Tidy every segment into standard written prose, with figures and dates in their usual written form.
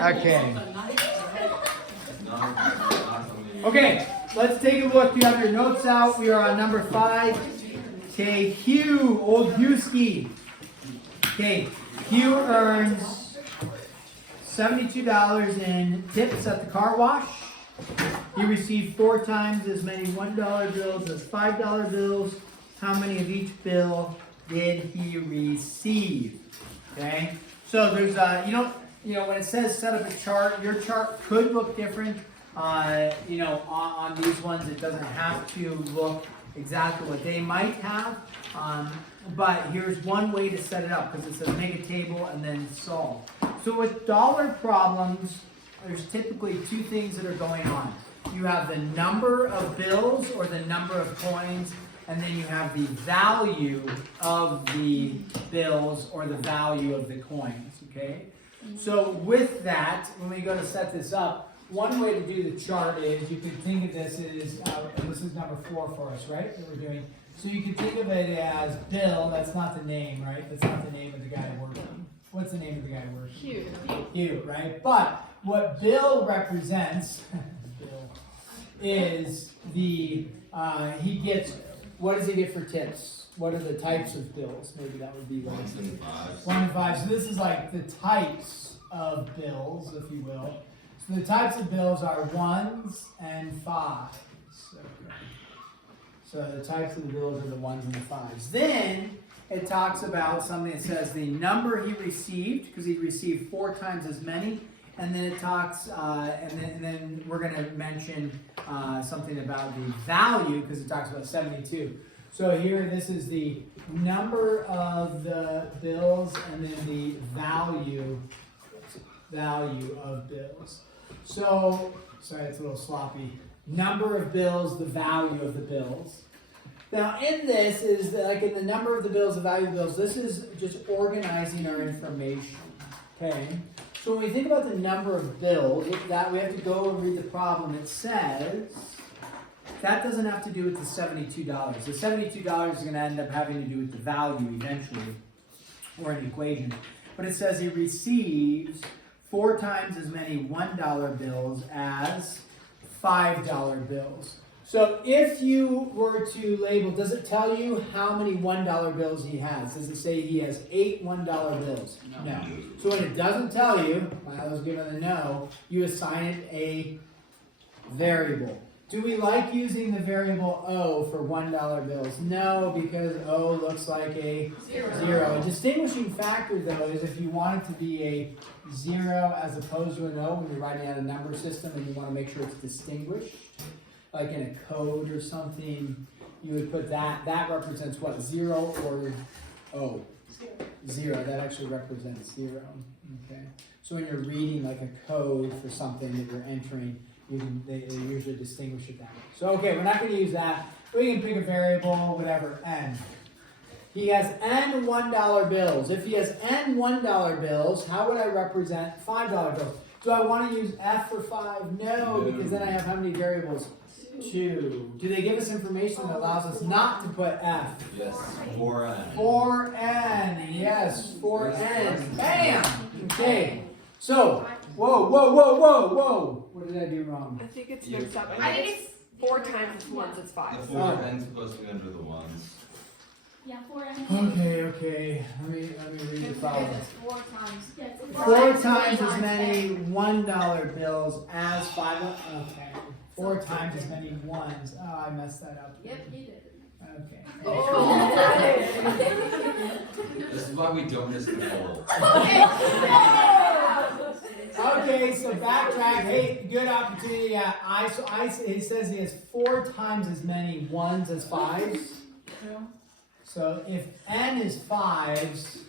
Okay. Okay, let's take a look. You have your notes out. We are on number 5. Okay, Hugh, old Hughski. Okay, Hugh earns $72 in tips at the car wash. He received 4 times as many $1 bills as $5 bills. How many of each bill did he receive? Okay, so there's when it says set up a chart, your chart could look different. On these ones, it doesn't have to look exactly what they might have. But here's one way to set it up, because it says make a table and then solve. So with dollar problems, there's typically 2 things that are going on. You have the number of bills or the number of coins, and then you have the value of the bills or the value of the coins, okay? So with that, when we go to set this up, one way to do the chart is, you can think of this as, and this is number 4 for us, right, that we're doing. So you can think of it as Bill, that's not the name, right? That's not the name of the guy working. What's the name of the guy working? Hugh. Hugh, right? But what Bill represents is the, he gets, what does he get for tips? What are the types of bills? Maybe that would be 1 and 5. 1 and 5. So this is like the types of bills, if you will. So the types of bills are 1s and 5s. Okay. So the types of the bills are the 1s and the 5s. Then it talks about something that says the number he received, because he received 4 times as many. And then it talks, and then we're going to mention something about the value, because it talks about 72. So here, this is the number of the bills, and then the value of bills. So, sorry, it's a little sloppy. Number of bills, the value of the bills. Now, in this is like in the number of the bills, the value of the bills. This is just organizing our information. Okay. So when we think about the number of bills, that we have to go and read the problem. It says that doesn't have to do with the $72. The $72 is going to end up having to do with the value eventually, or an equation. But it says he receives 4 times as many $1 bills as $5 bills. So if you were to label, does it tell you how many $1 bills he has? Does it say he has 8 $1 bills? No. So when it doesn't tell you, I was given a no, you assign it a variable. Do we like using the variable O for $1 bills? No, because O looks like a 0. A distinguishing factor, though, is if you want it to be a 0 as opposed to an O when you're writing out a number system and you want to make sure it's distinguished, like in a code or something, you would put that. That represents what, 0 or O? 0. That actually represents 0. Okay. So when you're reading like a code for something that you're entering, they usually distinguish it that way. So, okay, we're not going to use that. We can pick a variable, whatever, n. He has n $1 bills. If he has n $1 bills, how would I represent $5 bills? Do I want to use f for 5? No, because then I have how many variables? 2. Do they give us information that allows us not to put f? Yes, 4n. 4n, yes, 4n. Bam! Okay, so, whoa. What did I do wrong? I think it's mixed up. I think it's 4 times 1, it's 5. The 4n's supposed to be under the 1s. Yeah, 4n. Okay. Let me read the problem. It's 4 times. Yes, it's 4 times as many $1 bills as 5. Okay. 4 times as many 1s. Oh, I messed that up. Yep, you did. Okay. Oh. This is why we don't miss the poll. Okay, so backtrack. Hey, good opportunity. Yeah, he says he has 4 times as many 1s as 5s. So if n is 5s,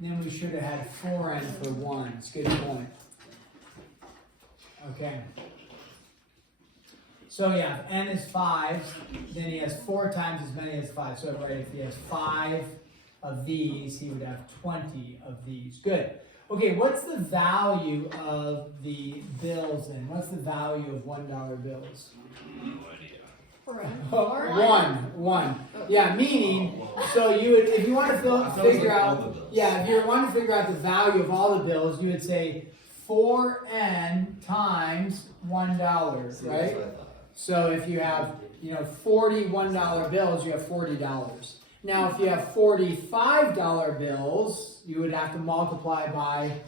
then we should have had 4n for 1s. Good point. Okay. So yeah, if n is 5s, then he has 4 times as many as 5. So right, if he has 5 of these, he would have 20 of these. Good. Okay, what's the value of the bills then? What's the value of $1 bills? One. Yeah, meaning, so you would, if you want to figure out, yeah, if you want to figure out the value of all the bills, you would say 4n times $1, right? So if you have, 40 $1 bills, you have $40. Now, if you have $45 bills, you would have to multiply by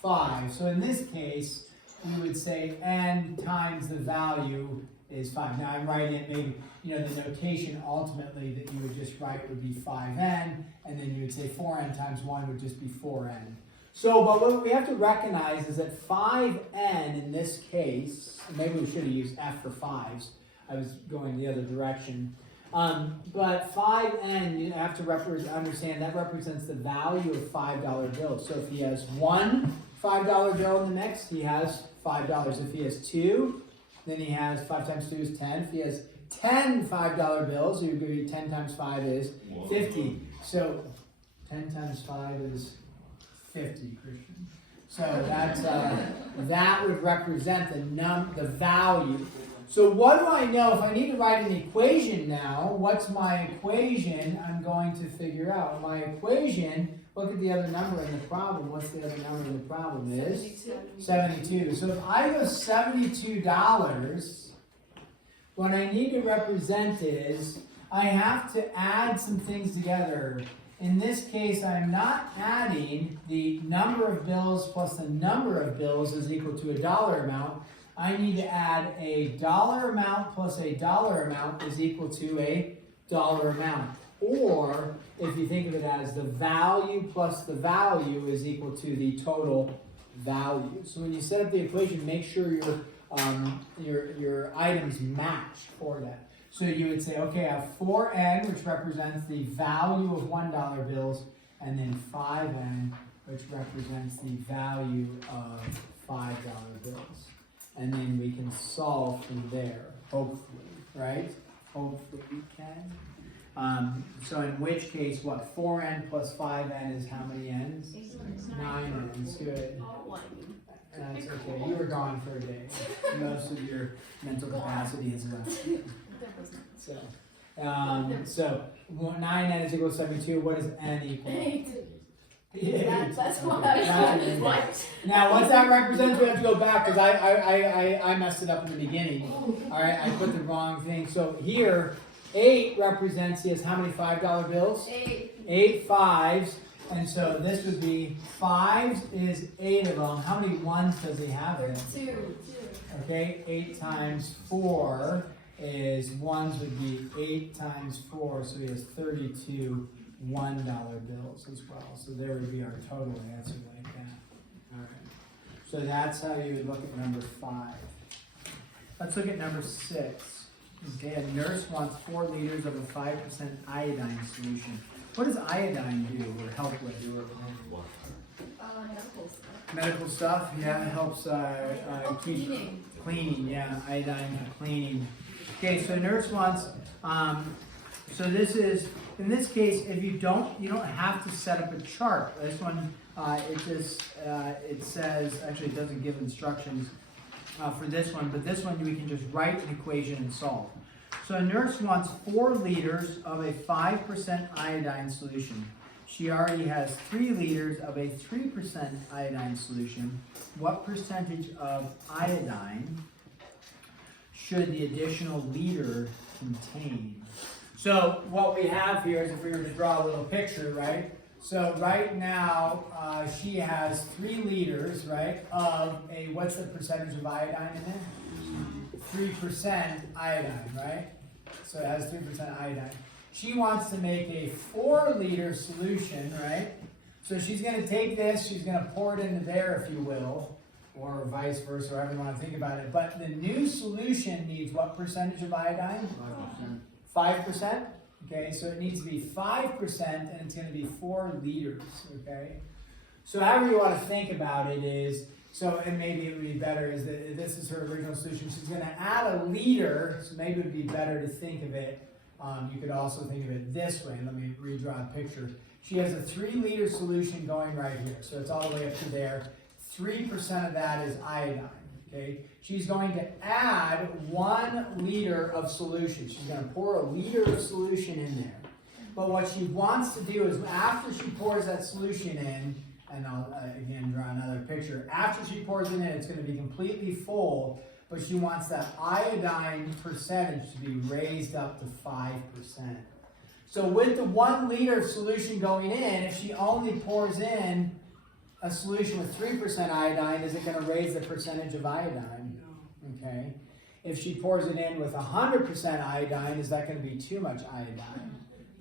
5. So in this case, you would say n times the value is 5. Now I'm writing it maybe, the notation ultimately that you would just write would be 5n, and then you would say 4n times 1 would just be 4n. So, but what we have to recognize is that 5n in this case, maybe we should have used f for 5s. I was going the other direction. But 5n, you have to understand that represents the value of $5 bills. So if he has one $5 bill in the mix, he has $5. If he has two, then he has 5 times 2 is 10. If he has 10 $5 bills, you would be 10 times 5 is 50. So 10 times 5 is 50, Christian. So that's that would represent the value. So what do I know? If I need to write an equation now, what's my equation I'm going to figure out? My equation, look at the other number in the problem. What's the other number in the problem is? 72. So if I go $72, what I need to represent is I have to add some things together. In this case, I'm not adding the number of bills plus the number of bills is equal to a dollar amount. I need to add a dollar amount plus a dollar amount is equal to a dollar amount. Or, if you think of it as the value plus the value is equal to the total value. So when you set up the equation, make sure your items match for that. So you would say, okay, I have 4n, which represents the value of $1 bills, and then 5n, which represents the value of $5 bills. And then we can solve from there, hopefully, right? Hopefully we can. So in which case, what? 4n plus 5n is how many n's? 9 n's, good. That's okay, you were gone for a day. Most of your mental capacity is left. So 9n is equal to 72. What does n equal? 8. That's what I was like. Now, what's that represent? We have to go back because I messed it up in the beginning. All right, I put the wrong thing. So here, 8 represents, he has how many $5 bills? 8. 8 5s. And so this would be 5s is 8 of them. How many 1s does he have then? 2. Okay, 8 times 4 is 1s would be 8 times 4, so he has 32 $1 bills as well. So there would be our total answer like that. All right. So that's how you would look at number 5. Let's look at number 6. Okay, a nurse wants 4 liters of a 5% iodine solution. What does iodine do or help with? Medical stuff. Medical stuff, yeah, it helps keep cleaning, yeah, iodine cleaning. Okay, so nurse wants, so this is, in this case, if you don't have to set up a chart. This one, it says, actually it doesn't give instructions for this one, but this one we can just write an equation and solve. So a nurse wants 4 liters of a 5% iodine solution. She already has 3 liters of a 3% iodine solution. What percentage of iodine should the additional liter contain? So what we have here is, if we were to draw a little picture, right? So right now, she has 3 liters, right, of a, what's the percentage of iodine in it? 3% iodine, right? So it has 3% iodine. She wants to make a 4-liter solution, right? So she's going to take this, she's going to pour it into there, if you will, or vice versa, however you want to think about it. But the new solution needs what percentage of iodine? 5%. 5%? Okay, so it needs to be 5%, and it's going to be 4 liters, okay? So however you want to think about it is, so, and maybe it would be better, is that this is her original solution. She's going to add a liter, so maybe it would be better to think of it. You could also think of it this way. Let me redraw a picture. She has a 3-liter solution going right here. So it's all the way up to there. 3% of that is iodine. Okay? She's going to add 1 liter of solution. She's going to pour a liter of solution in there. But what she wants to do is, after she pours that solution in, and I'll again draw another picture. After she pours it in, it's going to be completely full, but she wants that iodine percentage to be raised up to 5%. So with the 1 liter solution going in, if she only pours in a solution with 3% iodine, is it going to raise the percentage of iodine? No. Okay. If she pours it in with 100% iodine, is that going to be too much iodine?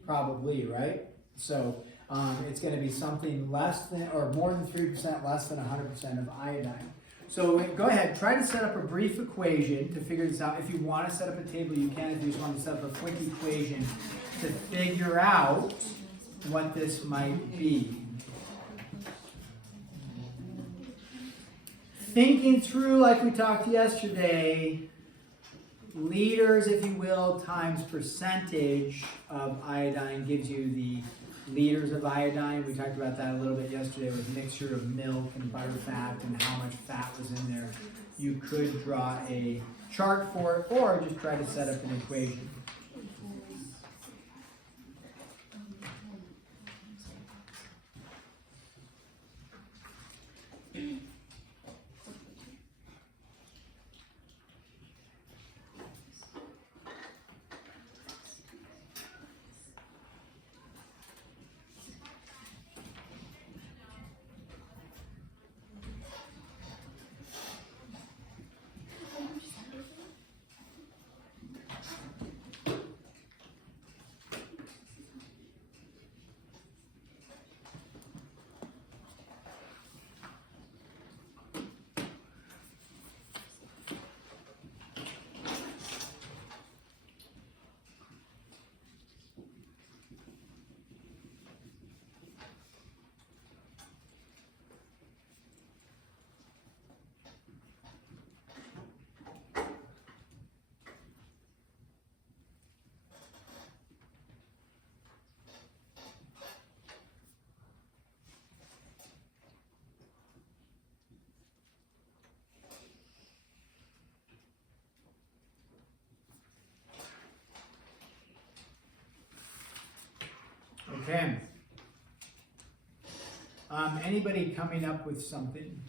Probably, right? So it's going to be something less than, or more than 3%, less than 100% of iodine. So go ahead, try to set up a brief equation to figure this out. If you want to set up a table, you can. If you just want to set up a quick equation to figure out what this might be. Thinking through, like we talked yesterday, liters, if you will, times percentage of iodine gives you the liters of iodine. We talked about that a little bit yesterday with mixture of milk and butterfat and how much fat was in there. You could draw a chart for it or just try to set up an equation. Okay. Anybody coming up with something?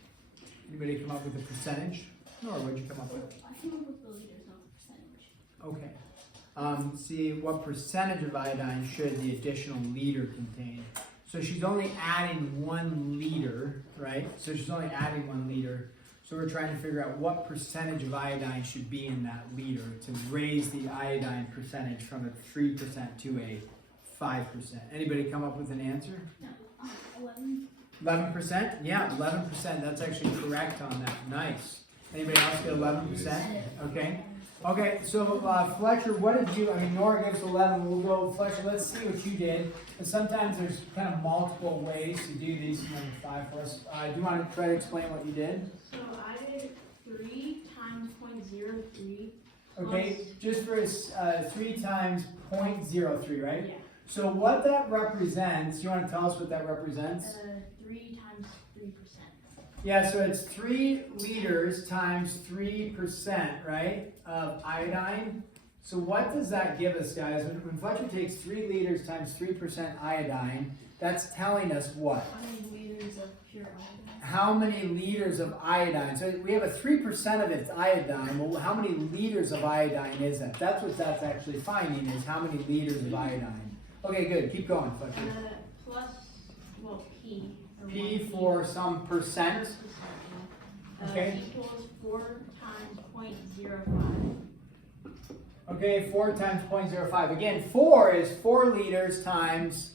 Anybody come up with a percentage? Or what'd you come up with? I came up with the liters, not the percentage. Okay. See, what percentage of iodine should the additional liter contain? So she's only adding 1 liter, right? So she's only adding 1 liter. So we're trying to figure out what percentage of iodine should be in that liter to raise the iodine percentage from a 3% to a 5%. Anybody come up with an answer? No, 11. 11%? Yeah, 11%. That's actually correct on that. Nice. Anybody else get 11%? Okay. Okay, so Fletcher, what did you, Nora gives 11. We'll go, Fletcher, let's see what you did. And sometimes there's kind of multiple ways to do these. Number 5 for us. Do you want to try to explain what you did? So I did 3 times 0.03. Okay, just for 3 times 0.03, right? Yeah. So what that represents, you want to tell us what that represents? 3 times 3%. Yeah, so it's 3 liters times 3%, right, of iodine. So what does that give us, guys? When Fletcher takes 3 liters times 3% iodine, that's telling us what? How many liters of pure iodine? How many liters of iodine? So we have a 3% of it's iodine. Well, how many liters of iodine is that? That's what that's actually finding, is how many liters of iodine. Okay, good. Keep going, Fletcher. Plus, well, P. P for some percent. Okay. Equals 4 times 0.05. Okay, 4 times 0.05. Again, 4 is 4 liters times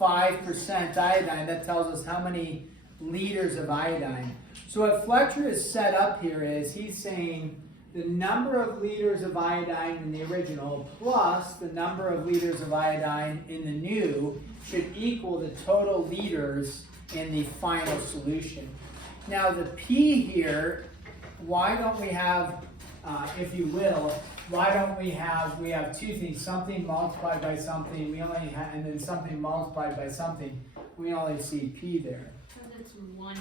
5% iodine. That tells us how many liters of iodine. So what Fletcher has set up here is he's saying the number of liters of iodine in the original plus the number of liters of iodine in the new should equal the total liters in the final solution. Now the P here, why don't we have, if you will, we have 2 things, something multiplied by something, and then something multiplied by something. We only see P there. Because it's 1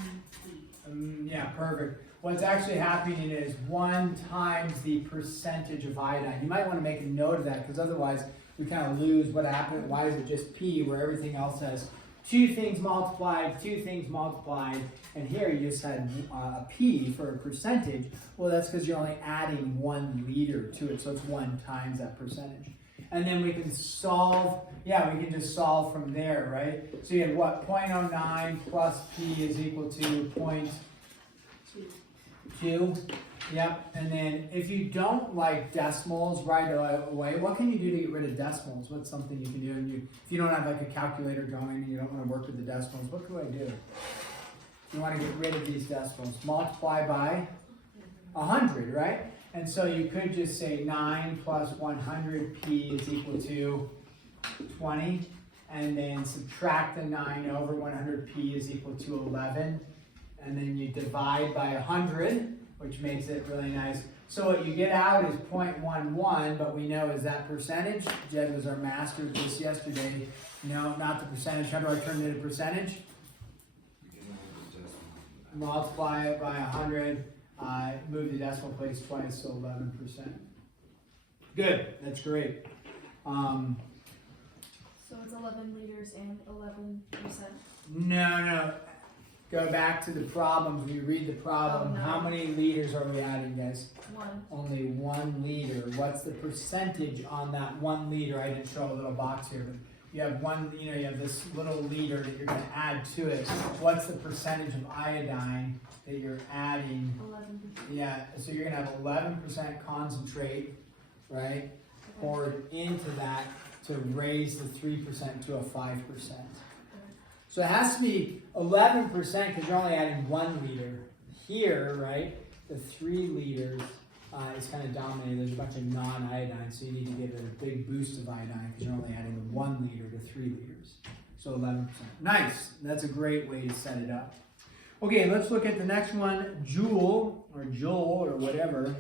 P. Yeah, perfect. What's actually happening is 1 times the percentage of iodine. You might want to make a note of that because otherwise we kind of lose what happened. Why is it just P where everything else has two things multiplied, and here you just had a p for a percentage. Well, that's because you're only adding 1 liter to it, so it's 1 times that percentage. And then we can solve, yeah, we can just solve from there, right? So you have what, 0.09 plus p is equal to 0.2. Yep, and then if you don't like decimals right away, what can you do to get rid of decimals? What's something you can do? And if you don't have like a calculator going and you don't want to work with the decimals, what do I do? You want to get rid of these decimals. Multiply by 100, right? And so you could just say 9 plus 100p is equal to 20. And then subtract the 9 over 100p is equal to 11. And then you divide by 100, which makes it really nice. So what you get out is 0.11, but we know is that percentage. Jed was our master of this yesterday. No, not the percentage. How do I turn it into percentage? Multiply it by 100. Move the decimal place twice, so 11%. Good, that's great. So it's 11 liters and 11%. No. Go back to the problem. When you read the problem, Oh, no. How many liters are we adding, guys? 1. Only 1 liter. What's the percentage on that 1 liter? I didn't show a little box here, but you have you have this little liter that you're going to add to it. What's the percentage of iodine that you're adding? 11%. Yeah, so you're going to have 11% concentrate, right, poured into that to raise the 3% to a 5%. So it has to be 11% because you're only adding 1 liter. Here, right, the 3 liters is kind of dominated. There's a bunch of non-iodine, so you need to give it a big boost of iodine because you're only adding 1 liter to 3 liters. So 11%. Nice. That's a great way to set it up. Okay, let's look at the next one. Joule or whatever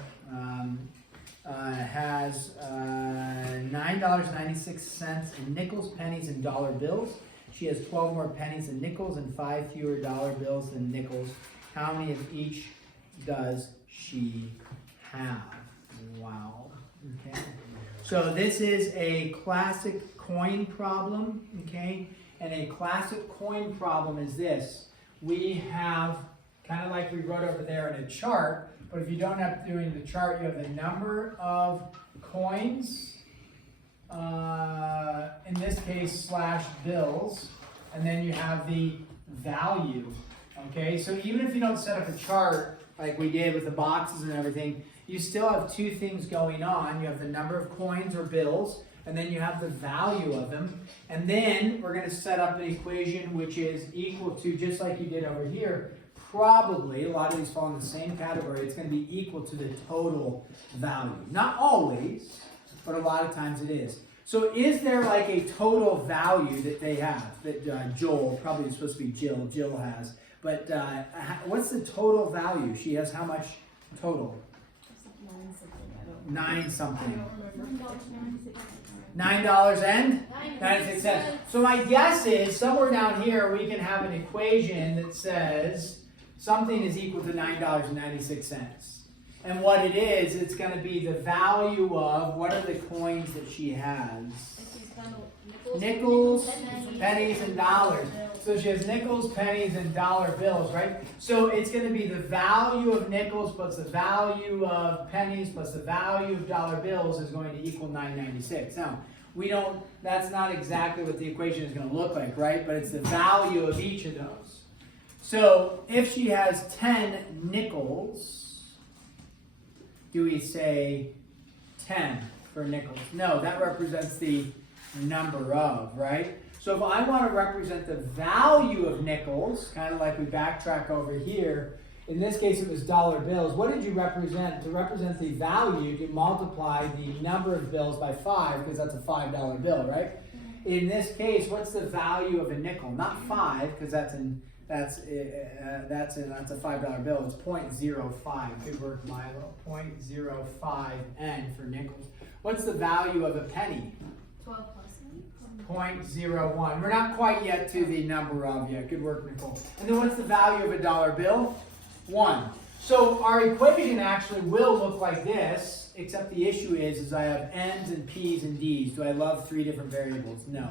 has $9.96 in nickels, pennies, and dollar bills. She has 12 more pennies and nickels and 5 fewer dollar bills than nickels. How many of each does she have? Wow. Okay. So this is a classic coin problem. Okay. And a classic coin problem is this. We have, kind of like we wrote over there in a chart, but if you don't have doing the chart, you have the number of coins, in this case / bills, and then you have the value. Okay, so even if you don't set up a chart like we did with the boxes and everything, you still have 2 things going on. You have the number of coins or bills, and then you have the value of them. And then we're going to set up an equation which is equal to, just like you did over here, probably, a lot of these fall in the same category, it's going to be equal to the total value. Not always, but a lot of times it is. So is there like a total value that they have, that Joel, probably it's supposed to be Jill has, but what's the total value? She has how much total? 9 something. $9.96. So my guess is somewhere down here we can have an equation that says something is equal to $9.96. And what it is, it's going to be the value of, what are the coins that she has? Nickels, pennies, and dollars. So she has nickels, pennies, and dollar bills, right? So it's going to be the value of nickels plus the value of pennies plus the value of dollar bills is going to equal $9.96. Now, that's not exactly what the equation is going to look like, right? But it's the value of each of those. So if she has 10 nickels, do we say 10 for nickels? No, that represents the number of, right? So if I want to represent the value of nickels, kind of like we backtrack over here, in this case it was dollar bills. What did you represent? To represent the value, you multiply the number of bills by 5, because that's a $5 bill, right? In this case, what's the value of a nickel? Not 5, because that's a $5 bill. It's 0.05. Good work, Milo. 0.05 N for nickels. What's the value of a penny? 12 plus 0.01. We're not quite yet to the number of yet. Good work, Nicole. And then what's the value of a dollar bill? 1. So our equation actually will look like this, except the issue is I have N's and P's and D's. Do I love 3 different variables? No.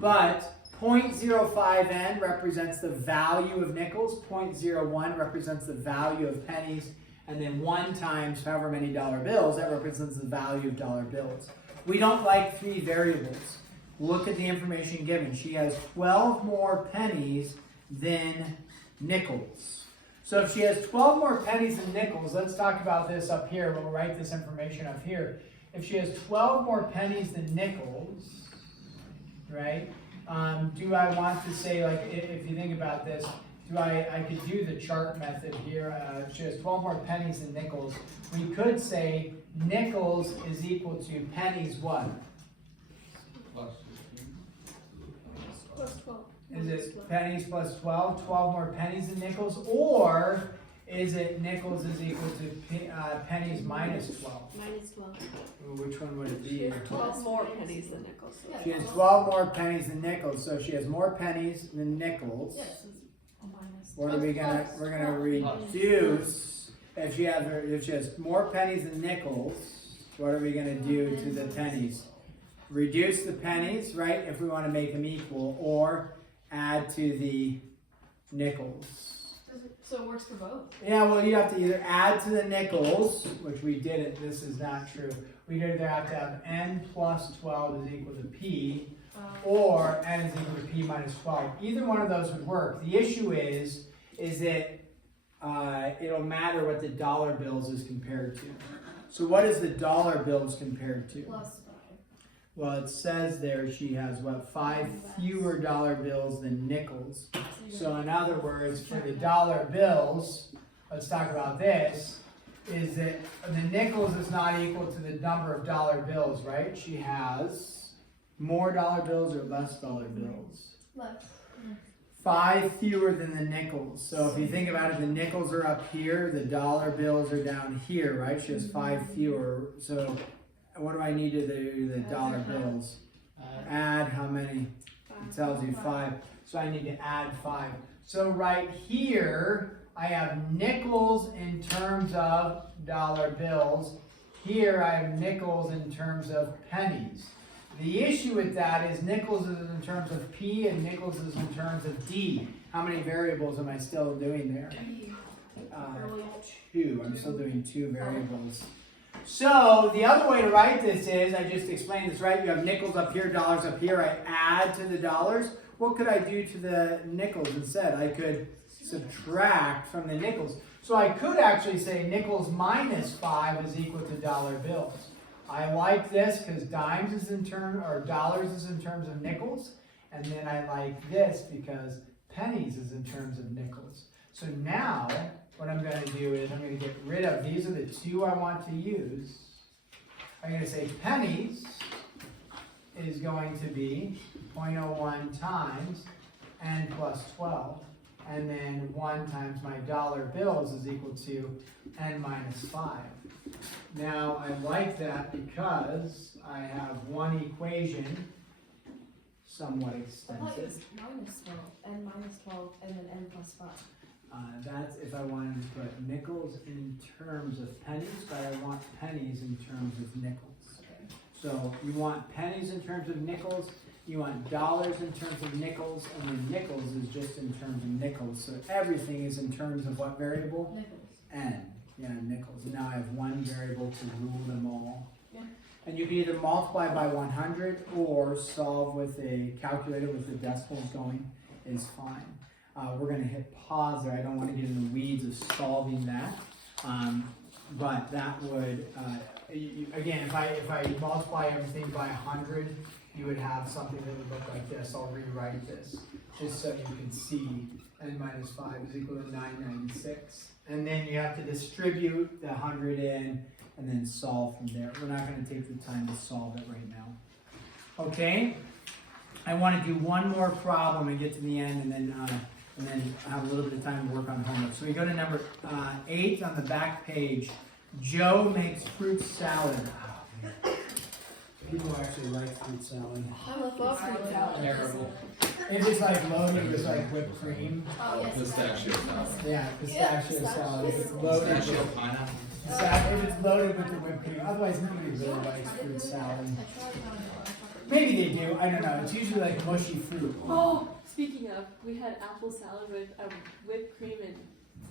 But 0.05n represents the value of nickels, 0.01 represents the value of pennies, and then 1 times however many dollar bills, that represents the value of dollar bills. We don't like 3 variables. Look at the information given. She has 12 more pennies than nickels. So if she has 12 more pennies than nickels, let's talk about this up here. We'll write this information up here. If she has 12 more pennies than nickels, right? Do I want to say, like, if you think about this, I could do the chart method here. If she has 12 more pennies than nickels, we could say nickels is equal to pennies what? Plus 12. Is it pennies plus 12? 12 more pennies than nickels? Or is it nickels is equal to pennies minus 12? Minus 12. Which one would it be? 12 more pennies than nickels. She has 12 more pennies than nickels, so she has more pennies than nickels. Yes, it's a minus. What are we gonna? We're gonna reduce. If she has more pennies than nickels, what are we gonna do to the pennies? Reduce the pennies, right? If we want to make them equal, or add to the nickels. So it works for both. Yeah, well, you have to either add to the nickels, which we didn't. This is not true. We either have to have n plus 12 is equal to p, or n is equal to p minus 12. Either one of those would work. The issue is that it'll matter what the dollar bills is compared to. So what is the dollar bills compared to? Plus 5. Well, it says there she has, what, 5 fewer dollar bills than nickels. So in other words, for the dollar bills, let's talk about this, is that the nickels is not equal to the number of dollar bills, right? She has more dollar bills or less dollar bills? Less. 5 fewer than the nickels. So if you think about it, the nickels are up here, the dollar bills are down here, right? She has 5 fewer. So what do I need to do the dollar bills? Add how many? It tells you 5. So I need to add 5. So right here, I have nickels in terms of dollar bills. Here I have nickels in terms of pennies. The issue with that is nickels is in terms of P and nickels is in terms of D. How many variables am I still doing there? 2. I'm still doing 2 variables. So the other way to write this is, I just explained this, right? You have nickels up here, dollars up here. I add to the dollars. What could I do to the nickels instead? I could subtract from the nickels. So I could actually say nickels minus 5 is equal to dollar bills. I like this because dimes is in terms, or dollars is in terms of nickels. And then I like this because pennies is in terms of nickels. So now, what I'm going to do is I'm going to get rid of, these are the 2 I want to use. I'm going to say pennies is going to be 0.01 times n plus 12. And then 1 times my dollar bills is equal to n minus 5. Now, I like that because I have one equation, somewhat I thought it was extensive. minus 12, n minus 12, and then n plus 5. That's if I wanted to put nickels in terms of pennies, but I want pennies in terms of nickels. Okay. So you want pennies in terms of nickels, you want dollars in terms of nickels, and then nickels is just in terms of nickels. So everything is in terms of what variable? Nickels. N. Yeah, nickels. And now I have one variable to rule them all. Yeah. And you can either multiply by 100 or solve with a calculator with the decimals going is fine. We're going to hit pause there. I don't want to get in the weeds of solving that. But that would, again, if I multiply everything by 100, you would have something that would look like this. I'll rewrite this just so you can see n minus 5 is equal to 996. And then you have to distribute the 100 in and then solve from there. We're not going to take the time to solve it right now. Okay? I want to do one more problem and get to the end and then have a little bit of time to work on homework. So we go to number 8 on the back page. Joe makes fruit salad. Oh, man. People actually like fruit salad. I love fruit salad. Terrible. If it's like loaded with like whipped cream. Oh, yes. Pistachio salad. Yeah, pistachio salad. If it's loaded Pistachio with, pineapple. if it's loaded with the whipped cream. Otherwise, nobody really likes fruit salad. I tried it on Maybe they do, I don't know, it's usually like mushy fruit. Oh, speaking of, we had apple salad with whipped cream and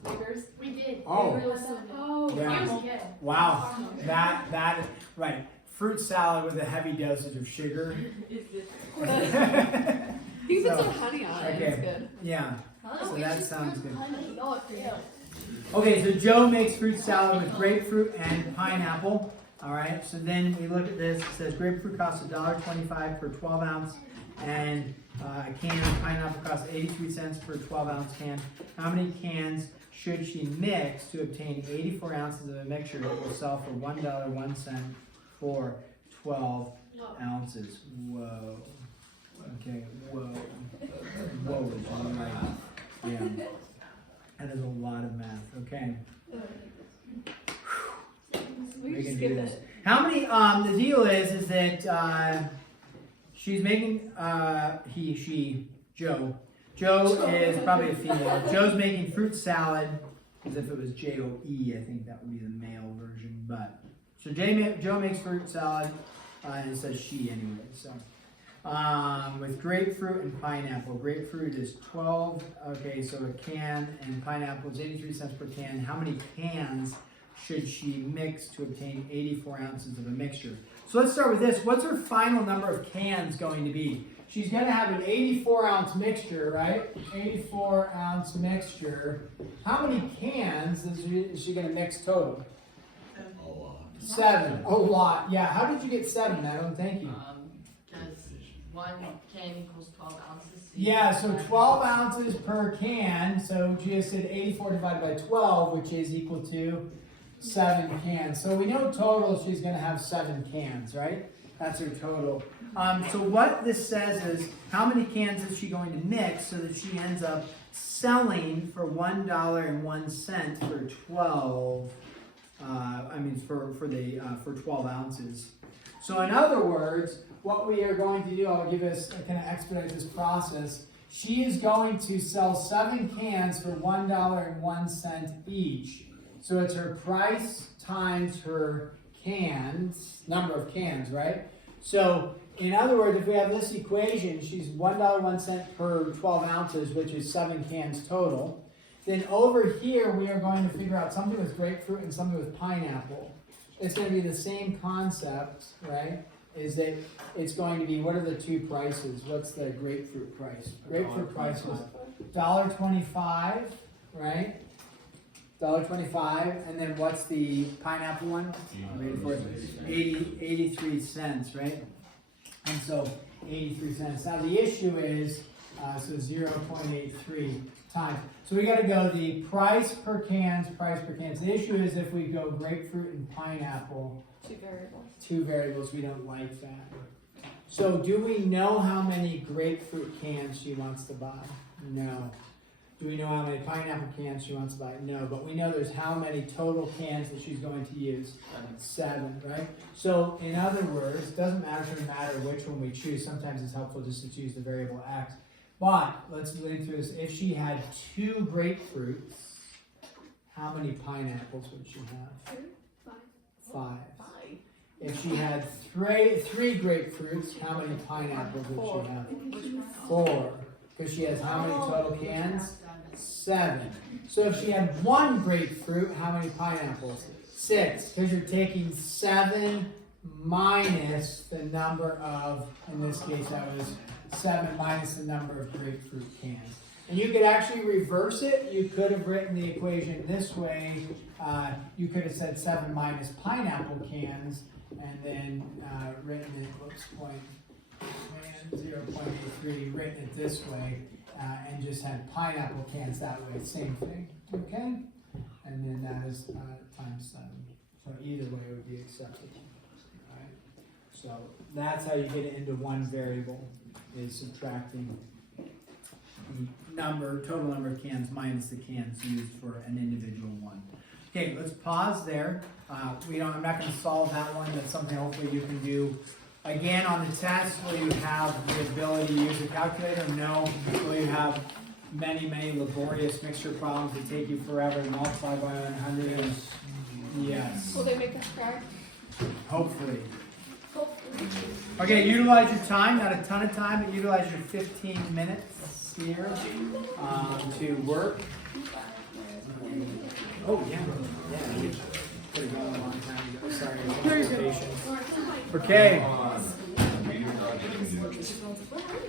Snickers. We did. Oh. It was so Oh, Yeah. it was good. Wow, that, right, fruit salad with a heavy dosage of sugar. Is it? Yeah, You can put So, some honey on it. It's okay. good. so that sounds good. Honey, oh, yeah. Okay, so Joe makes fruit salad with grapefruit and pineapple. All right, so then we look at this. It says grapefruit costs $1.25 per 12 ounce, and a can of pineapple costs 83 cents per 12 ounce can. How many cans should she mix to obtain 84 ounces of a mixture that will sell for $1.01 for 12 ounces? Whoa. Okay, whoa. Whoa is right. Yeah. That is a lot of math. Okay. We We can can skip do this. it. How many, the deal is that, she's making, Joe. Joe is probably a female. Joe's making fruit salad, as if it was J-O-E, I think that would be the male version, but. So Joe makes fruit salad, and it says she anyway, so. With grapefruit and pineapple. Grapefruit is 12, okay, so a can, and pineapple is 83 cents per can. How many cans should she mix to obtain 84 ounces of a mixture? So let's start with this. What's her final number of cans going to be? She's going to have an 84 ounce mixture, right? 84 ounce mixture. How many cans is she going to mix total? A lot. 7. A lot. Yeah. How did you get 7, Adam? Thank you. Because one can equals 12 ounces. So Yeah, so 12 ounces per can. So she just said 84 divided by 12, which is equal to 7 cans. So we know total she's going to have 7 cans, right? That's her total. So what this says is how many cans is she going to mix so that she ends up selling for $1.01 for 12. For 12 ounces. So in other words, what we are going to do, I'll give us kind of expedite this process. She is going to sell 7 cans for $1.01 each. So it's her price times her cans, number of cans, right? So in other words, if we have this equation, she's $1.01 per 12 ounces, which is 7 cans total. Then over here, we are going to figure out something with grapefruit and something with pineapple. It's going to be the same concept, right? Is that it's going to be, what are the two prices? What's the grapefruit price? Grapefruit price is $1.25, right? $1.25, and then what's the pineapple one? 83 cents, right? And so 83 cents. Now the issue is, so 0.83 times. So we got to go the price per cans. The issue is if we go grapefruit and pineapple, 2 variables. 2 variables, we don't like that. So do we know how many grapefruit cans she wants to buy? No. Do we know how many pineapple cans she wants to buy? No, but we know there's how many total cans that she's going to use. 7, right? So in other words, it doesn't matter which one we choose. Sometimes it's helpful just to choose the variable x. But let's read through this. If she had 2 grapefruits, how many pineapples would she have? 5. If she had 3 grapefruits, how many pineapples would she have? 4. Because she has how many total cans? 7. So if she had 1 grapefruit, how many pineapples? 6. Because you're taking 7 minus the number of, in this case that was 7 minus the number of grapefruit cans. And you could actually reverse it. You could have written the equation this way. You could have said 7 minus pineapple cans, and then written it, 0.83, written it this way, and just had pineapple cans that way, same thing, okay? And then that is times 7. So either way would be accepted, right? So that's how you get it into one variable, is subtracting the total number of cans minus the cans used for an individual one. Okay, let's pause there. I'm not going to solve that one. That's something hopefully you can do. Again, on the test, will you have the ability to use a calculator? No. Will you have many laborious mixture problems that take you forever to multiply by 100? Yes. Will they make us cry? Hopefully. Hopefully. Okay, utilize your time, not a ton of time, but utilize your 15 minutes here to work. Oh, yeah. Yeah, we could have gone a long time ago. Sorry, patience. Okay.